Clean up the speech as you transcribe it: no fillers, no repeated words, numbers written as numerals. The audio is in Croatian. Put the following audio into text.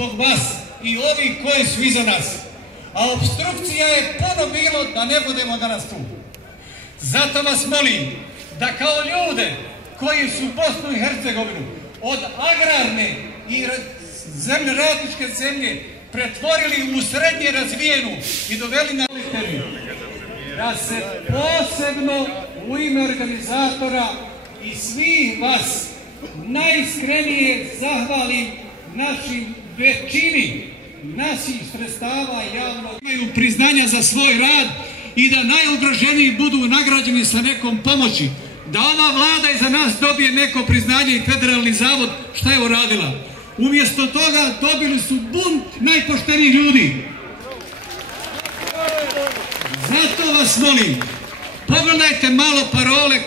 zbog vas i ovih koji su iza nas. A obstrukcija je puno bilo da ne budemo danas tu. Zato vas molim da kao ljude koji su Bosnu i Hercegovinu od agrarne i radničke zemlje pretvorili u srednje razvijenu i doveli na termin, da se posebno u ime organizatora i svih vas najiskrenije zahvalim našim većini naših sredstava javnog imaju priznanja za svoj rad i da najugroženiji budu nagrađeni sa nekom pomoći. Da ova vlada iza nas dobije neko priznanje i federalni zavod šta je uradila. Umjesto toga dobili su bunt najpoštenijih ljudi. Zato vas molim, pogledajte malo parole